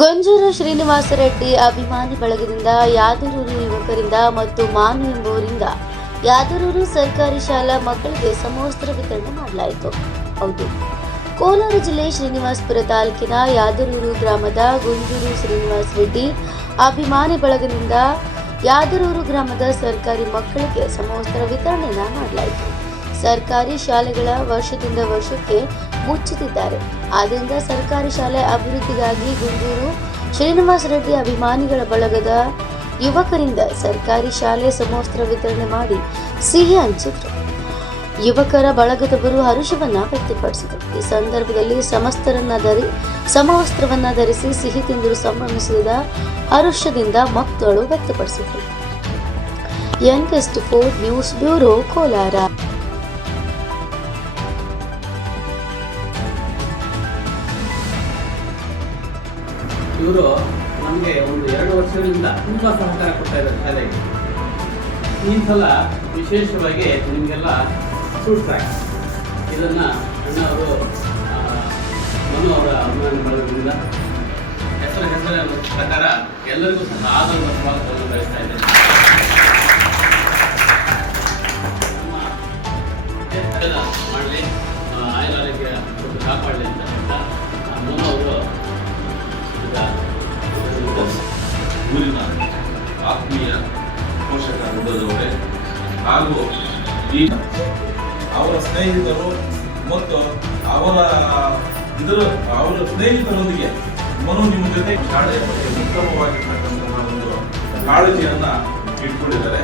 ಗೊಂಜೂರ ಶ್ರೀನಿವಾಸ ರೆಡ್ಡಿ ಅಭಿಮಾನಿ ಬಳಗದಿಂದ ಯಾದರೂರು ಯುವಕರಿಂದ ಮತ್ತು ಮಾನು ಎಂಬುವರಿಂದ ಯಾದರೂರು ಸರ್ಕಾರಿ ಶಾಲಾ ಮಕ್ಕಳಿಗೆ ಸಮವಸ್ತ್ರ ವಿತರಣೆ ಮಾಡಲಾಯಿತು. ಹೌದು. ಕೋಲಾರ ಜಿಲ್ಲೆ ಶ್ರೀನಿವಾಸಪುರ ತಾಲೂಕಿನ ಯಾದರೂರು ಗ್ರಾಮದ ಗುಂಜೂರು ಶ್ರೀನಿವಾಸ ರೆಡ್ಡಿ ಅಭಿಮಾನಿ ಬಳಗದಿಂದ ಯಾದರೂರು ಗ್ರಾಮದ ಸರ್ಕಾರಿ ಮಕ್ಕಳಿಗೆ ಸಮವಸ್ತ್ರ ವಿತರಣೆಯನ್ನು ಮಾಡಲಾಯಿತು. ಸರ್ಕಾರಿ ಶಾಲೆಗಳ ವರ್ಷದಿಂದ ವರ್ಷಕ್ಕೆ ಮುಚ್ಚುತ್ತಿದ್ದಾರೆ. ಆದ್ದರಿಂದ ಸರ್ಕಾರಿ ಶಾಲೆ ಅಭಿವೃದ್ಧಿಗಾಗಿ ಗುಂಡೂರು ಶ್ರೀನಿವಾಸ ರೆಡ್ಡಿ ಅಭಿಮಾನಿಗಳ ಬಳಗದ ಯುವಕರಿಂದ ಸರ್ಕಾರಿ ಶಾಲೆ ಸಮವಸ್ತ್ರ ವಿತರಣೆ ಮಾಡಿ ಸಿಹಿ ಹಂಚಿದರು ಯುವಕರ ಬಳಗದವರು ಹರುಷವನ್ನ ವ್ಯಕ್ತಪಡಿಸಿದರು. ಈ ಸಂದರ್ಭದಲ್ಲಿ ಸಮಸ್ತರನ್ನ ಧರಿ, ಸಮವಸ್ತ್ರವನ್ನ ಧರಿಸಿ ಸಿಹಿ ತಿಂದರು ಸಂಭ್ರಮಿಸಿದ ಹರುಷದಿಂದ ಮಕ್ಕಳು ವ್ಯಕ್ತಪಡಿಸಿದರು. N four news bureau Kolar. ಇವರು ನಮಗೆ ಒಂದು ಎರಡು ವರ್ಷಗಳಿಂದ ತುಂಬ ಸಹಕಾರ ಕೊಡ್ತಾ ಇದ್ದಾರೆ ಶಾಲೆಗೆ. ಈ ಸಲ ವಿಶೇಷವಾಗಿ ನಿಮಗೆಲ್ಲ ಟ್ರ್ಯಾಕ್ ಇದನ್ನು ಅಣ್ಣ ಅವರು ಆ, ಮನು ಅವರ ಅಭಿಮಾನಿ ಬಳಗದಿಂದ ಹೆಸರು ಹೆಸರ ಪ್ರಕಾರ ಎಲ್ಲರಿಗೂ ಸಹ ಆದರದ ಸ್ವಾಗತವನ್ನು ಬಯಸ್ತಾ ಇದ್ದೇನೆ. ಆತ್ಮೀಯ ಪೋಷಕ ವೃಂದದವರೇ ಹಾಗೂ ಈ ಅವರ ಸ್ನೇಹಿತರು ಮತ್ತು ಅವರ ಇದರ ಅವರ ಸ್ನೇಹಿತರೊಂದಿಗೆ ಮನು ನಿಮ್ಮ ಜೊತೆ ಶಾಲೆಯ ಬಗ್ಗೆ ಉತ್ತಮವಾಗಿರ್ತಕ್ಕಂತಹ ಒಂದು ಕಾಳಜಿಯನ್ನ ಇಟ್ಕೊಂಡಿದ್ದಾರೆ.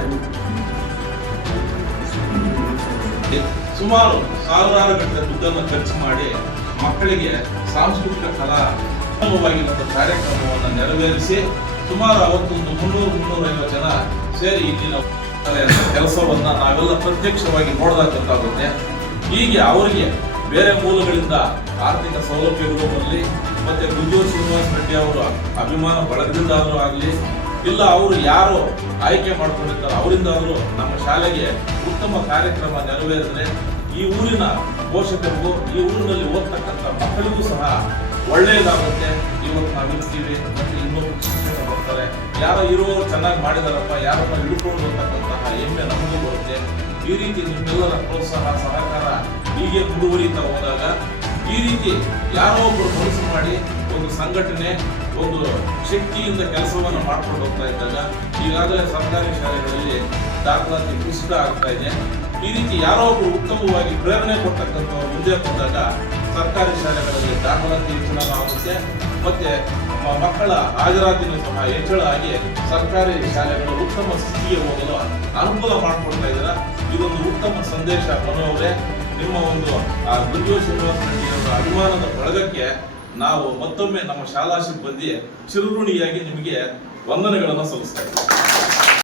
ಸುಮಾರು ಸಾವಿರಾರು ಗಂಟೆ ದುಡ್ಡನ್ನು ಖರ್ಚು ಮಾಡಿ ಮಕ್ಕಳಿಗೆ ಸಾಂಸ್ಕೃತಿಕ ಕಲಾ ಉತ್ತಮವಾಗಿರುವಂತಹ ಕಾರ್ಯಕ್ರಮವನ್ನು ನೆರವೇರಿಸಿ ಸುಮಾರು ಅವತ್ತೊಂದು ಮುನ್ನೂರು, ಮುನ್ನೂರೈವತ್ತು ಜನ ಸೇರಿ ಇಲ್ಲಿನ ಕೆಲಸವನ್ನ ನಾವೆಲ್ಲ ಪ್ರತ್ಯಕ್ಷವಾಗಿ ನೋಡಿದಾಗ ಹೀಗೆ ಅವರಿಗೆ ಬೇರೆ ಮೂಲಗಳಿಂದ ಆರ್ಥಿಕ ಸೌಲಭ್ಯಗಳು ಬರಲಿ, ಮತ್ತೆ ಗುಂಜೂರು ಶ್ರೀನಿವಾಸ ರೆಡ್ಡಿ ಅವರು ಅಭಿಮಾನ ಬಳಗದಿಂದಾದರೂ ಆಗಲಿ, ಇಲ್ಲ ಅವರು ಯಾರು ಆಯ್ಕೆ ಮಾಡ್ಕೊಂಡಿರ್ತಾರೋ, ಅವರಿಂದಾದರೂ ನಮ್ಮ ಶಾಲೆಗೆ ಉತ್ತಮ ಕಾರ್ಯಕ್ರಮ ನೆರವೇರಿದ್ರೆ ಈ ಊರಿನ ಪೋಷಕರಿಗೂ, ಈ ಊರಿನಲ್ಲಿ ಓದ್ತಕ್ಕಂಥ ಮಕ್ಕಳಿಗೂ ಸಹ ಒಳ್ಳೆಯದಾಗುತ್ತೆ ಇವತ್ತು ನಾವಿರ್ತೀವಿ ಮತ್ತು ಇನ್ನೊಂದು ಶಿಕ್ಷಣ ಬರ್ತಾರೆ. ಯಾರೋ ಇರುವವರು ಚೆನ್ನಾಗಿ ಮಾಡಿದಾರಪ್ಪ, ಯಾರನ್ನ ಹಿಡ್ಕೊಂಡು ಹೋಗ್ತಕ್ಕಂತಹ ಹೆಮ್ಮೆ ನಮಗೂ ಬರುತ್ತೆ. ಈ ರೀತಿ ನಿಮ್ಮೆಲ್ಲರ ಪ್ರೋತ್ಸಾಹ, ಸಹಕಾರ ಹೀಗೆ ಮುಂದುವರಿತಾ ಹೋದಾಗ ಈ ರೀತಿ ಯಾರೋ ಒಬ್ಬರು ಮನಸ್ಸು ಮಾಡಿ ಒಂದು ಸಂಘಟನೆ, ಒಂದು ಶಕ್ತಿಯಿಂದ ಕೆಲಸವನ್ನು ಮಾಡ್ಕೊಂಡು ಹೋಗ್ತಾ ಇದ್ದಾಗ ಈಗಾಗಲೇ ಸರ್ಕಾರಿ ಶಾಲೆಗಳಲ್ಲಿ ದಾಖಲಾತಿ ಕುಸಿತ ಆಗ್ತಾ ಇದೆ. ಈ ರೀತಿ ಯಾರೋ ಒಬ್ಬರು ಉತ್ತಮವಾಗಿ ಪ್ರೇರಣೆ ಕೊಡ್ತಕ್ಕಂಥವ್ರು ಮುಂದೆ ಬಂದಾಗ ಸರ್ಕಾರಿ ಶಾಲೆಗಳಲ್ಲಿ ದಾಖಲಾತಿ ಹೆಚ್ಚಳ ಆಗುತ್ತೆ. ಮತ್ತೆ ಮಕ್ಕಳ ಹಾಜರಾತಿನೂ ಸಹ ಹೆಚ್ಚಳ ಆಗಿ ಸರ್ಕಾರಿ ಶಾಲೆಗಳು ಉತ್ತಮ ಸ್ಥಿತಿಗೆ ಹೋಗಲು ಅನುಕೂಲ ಮಾಡಿಕೊಡ್ತಾ ಇದ್ದಾರೆ. ಇದೊಂದು ಉತ್ತಮ ಸಂದೇಶ ಮನೋವರೇ ನಿಮ್ಮ ಒಂದು, ಆ ಗುಂಜೂರು ಶ್ರೀನಿವಾಸ ರೆಡ್ಡಿಯವರ ಅಭಿಮಾನದ ಬಳಗಕ್ಕೆ ನಾವು ಮತ್ತೊಮ್ಮೆ ನಮ್ಮ ಶಾಲಾ ಸಿಬ್ಬಂದಿ ಚಿರುಋಣಿಯಾಗಿ ನಿಮಗೆ ವಂದನೆಗಳನ್ನು ಸಲ್ಲಿಸ್ತಾ ಇದ್ದೀವಿ.